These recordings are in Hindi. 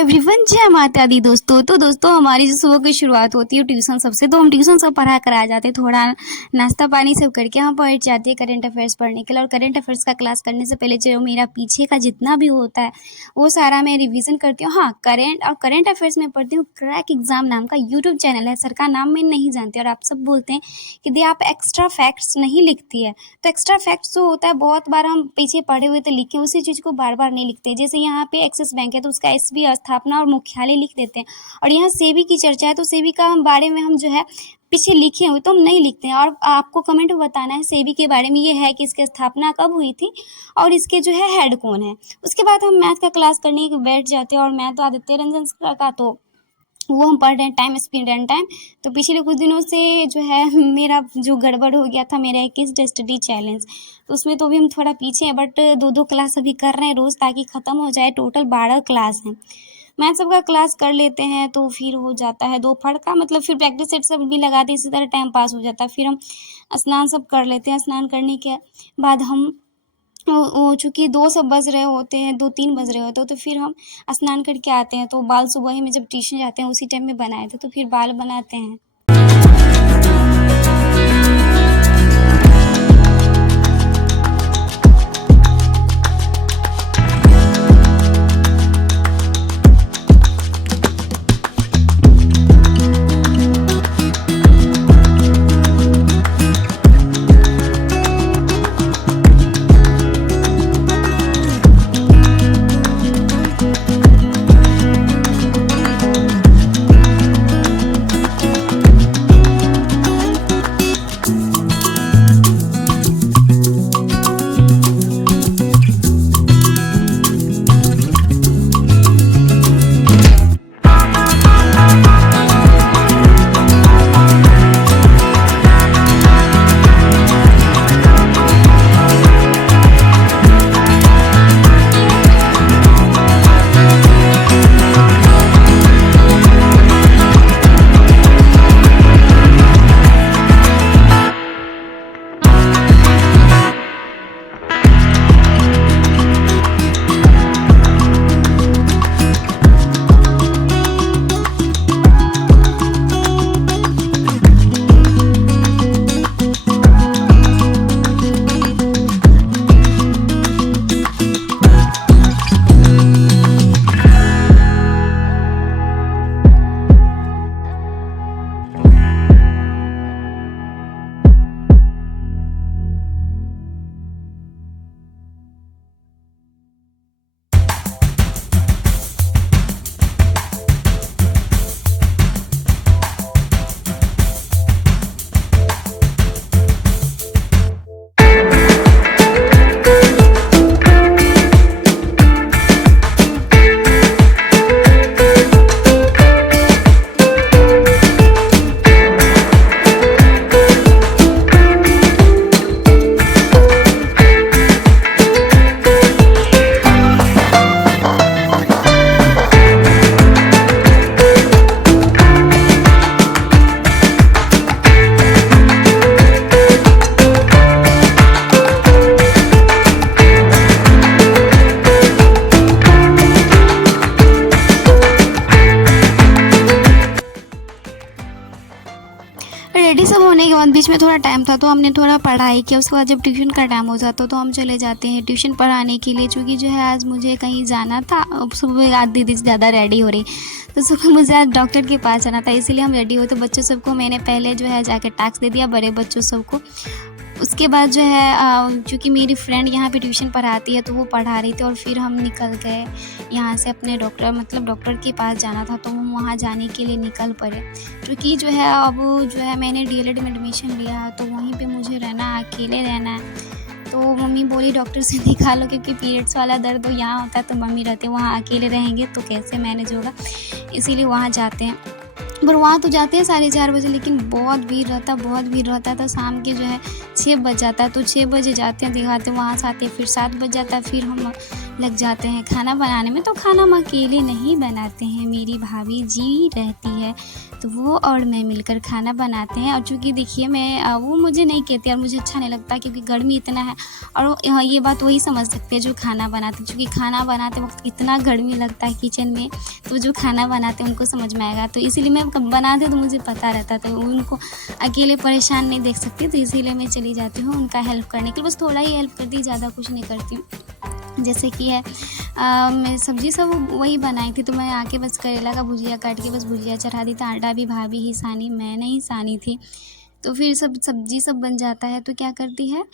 एवरीवन, जय माता दी दोस्तों। तो दोस्तों, हमारी जो सुबह की शुरुआत होती है ट्यूशन सबसे, तो हम ट्यूशन सब पढ़ा कर आ जाते हैं। थोड़ा नाश्ता पानी सब करके हम बैठ जाते हैं करंट अफेयर्स पढ़ने के लिए। और करंट अफेयर्स का क्लास करने से पहले जो मेरा पीछे का जितना भी होता है वो सारा मैं रिवीजन करती हूँ। हाँ, करंट अफेयर्स में पढ़ती हूँ। क्रैक एग्जाम नाम का यूट्यूब चैनल है, सर का नाम मैं नहीं जानती। और आप सब बोलते हैं कि दी आप एक्स्ट्रा फैक्ट्स नहीं लिखती है। तो एक्स्ट्रा फैक्ट्स जो होता है बहुत बार हम पीछे पढ़े हुए तो लिखे, उसी चीज़ को बार बार नहीं लिखते। जैसे यहाँ पे एक्सिस बैंक है तो उसका एसबी स्थापना और मुख्यालय लिख देते हैं। और यहाँ सेबी की चर्चा है तो सेबी का बारे में हम जो है पीछे लिखे हुए तो हम नहीं लिखते हैं। और आपको कमेंट में बताना है सेबी के बारे में, ये है कि इसकी स्थापना कब हुई थी और इसके जो है हेड कौन है। उसके बाद हम मैथ का क्लास करने बैठ जाते हैं। और मैथ तो आदित्य रंजन सर का तो वो हम पढ़ रहे हैं टाइम स्पीड एंड टाइम। तो पिछले कुछ दिनों से जो है मेरा जो गड़बड़ हो गया था मेरा 21 स्टडी चैलेंज, तो उसमें तो भी हम थोड़ा पीछे हैं। बट 2-2 क्लास अभी कर रहे हैं रोज़ ताकि ख़त्म हो जाए। टोटल 12 क्लास हैं। मैथ सब का क्लास कर लेते हैं तो फिर हो जाता है दोपहर का, मतलब फिर प्रैक्टिस सेट सब भी लगाते, इसी तरह टाइम पास हो जाता है। फिर हम स्नान सब कर लेते हैं। स्नान करने के बाद हम वो चूँकि 2 सब बज रहे होते हैं, 2-3 बज रहे होते हैं, तो फिर हम स्नान करके आते हैं। तो बाल सुबह ही में जब ट्यूशन जाते हैं उसी टाइम में बनाए थे, तो फिर बाल बनाते हैं। रेडी सब होने के बाद बीच में थोड़ा टाइम था तो हमने थोड़ा पढ़ाई किया। उसके बाद जब ट्यूशन का टाइम हो जाता तो हम चले जाते हैं ट्यूशन पढ़ाने के लिए। चूँकि जो है आज मुझे कहीं जाना था। अब सुबह आज दीदी ज़्यादा रेडी हो रही, तो सुबह मुझे आज डॉक्टर के पास जाना था, इसीलिए हम रेडी हुए। तो बच्चों सबको मैंने पहले जो है जाके टास्क दे दिया, बड़े बच्चों सबको। उसके बाद जो है चूँकि मेरी फ्रेंड यहाँ पे ट्यूशन पढ़ाती है तो वो पढ़ा रही थी। और फिर हम निकल गए यहाँ से अपने डॉक्टर के पास जाना था, तो हम वहाँ जाने के लिए निकल पड़े। क्योंकि जो है अब जो है मैंने डीएलएड में एडमिशन लिया है तो वहीं पे मुझे रहना, अकेले रहना है। तो मम्मी बोली डॉक्टर से दिखा लो, क्योंकि पीरियड्स वाला दर्द तो यहाँ होता है तो मम्मी रहते हैं, वहाँ अकेले रहेंगे तो कैसे मैनेज होगा, इसीलिए वहाँ जाते हैं। पर वहाँ तो जाते हैं 4:30 बजे, लेकिन बहुत भीड़ रहता है, बहुत भीड़ रहता है। तो शाम के जो है 6 बज जाता है, तो 6 बजे जाते हैं दिखाते हैं, वहाँ से आते हैं फिर 7 बज जाता है, फिर हम लग जाते हैं खाना बनाने में। तो खाना हम अकेले नहीं बनाते हैं, मेरी भाभी जी रहती है, तो वो और मैं मिलकर खाना बनाते हैं। और चूँकि देखिए मैं वो मुझे नहीं कहते और मुझे अच्छा नहीं लगता, क्योंकि गर्मी इतना है। और हाँ, ये बात वही समझ सकते हैं जो खाना बनाते हैं, क्योंकि खाना बनाते वक़्त इतना गर्मी लगता है किचन में, तो जो खाना बनाते हैं उनको समझ में आएगा। तो इसीलिए मैं कब बनाते तो मुझे पता रहता, तो उनको अकेले परेशान नहीं देख सकती, तो इसीलिए मैं चली जाती हूँ उनका हेल्प करने के लिए। बस थोड़ा ही हेल्प करती हूँ, ज़्यादा कुछ नहीं करती हूँ। जैसे कि है मैं सब्ज़ी सब वही बनाई थी, तो मैं आके बस करेला का भुजिया काट के बस भुजिया चढ़ा दी थी। आटा भी भाभी ही सानी, मैं नहीं सानी थी। तो फिर सब सब्ज़ी सब बन जाता है, तो क्या करती है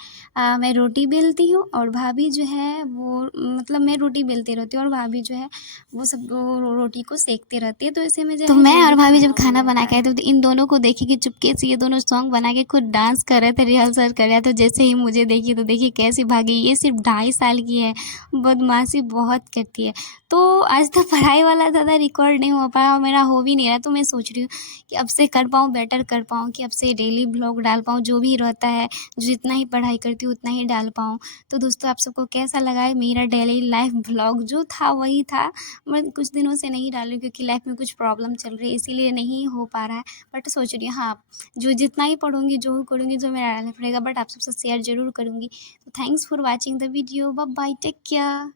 मैं रोटी बेलती हूँ, और भाभी जो है वो मतलब मैं रोटी बेलती रहती हूँ और भाभी जो है वो सब रोटी को सेकते रहती है। तो ऐसे में जो तो है मैं और भाभी जब खाना बना के आए थे, तो इन दोनों को देखी कि चुपके से ये दोनों सॉन्ग बना के खुद डांस कर रहे थे, रिहर्सल कर रहे थे। तो जैसे ही मुझे देखी तो देखिए कैसी भागी, ये सिर्फ 2.5 साल की है, बदमाशी बहुत करती है। तो आज तक पढ़ाई वाला ज़्यादा रिकॉर्ड नहीं हो पाया और मेरा हो भी नहीं रहा। तो मैं सोच रही हूँ कि अब से कर पाऊँ, बेटर कर पाऊँ, कि अब से डेली व्लॉग डाल पाऊँ, जो भी रहता है, जितना ही पढ़ाई करती हूँ उतना ही डाल पाऊँ। तो दोस्तों आप सबको कैसा लगा है मेरा डेली लाइफ व्लॉग? जो था वही था, मैं कुछ दिनों से नहीं डाल रही हूँ क्योंकि लाइफ में कुछ प्रॉब्लम चल रही है, इसीलिए नहीं हो पा रहा है। बट सोच रही हूँ हाँ, जो जितना ही पढ़ूँगी, जो करूँगी, जो मेरा डालना पड़ेगा, बट आप सबसे शेयर ज़रूर करूँगी। तो thanks for watching the video, bye bye, take care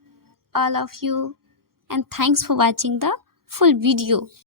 all of you, and thanks for watching the full video.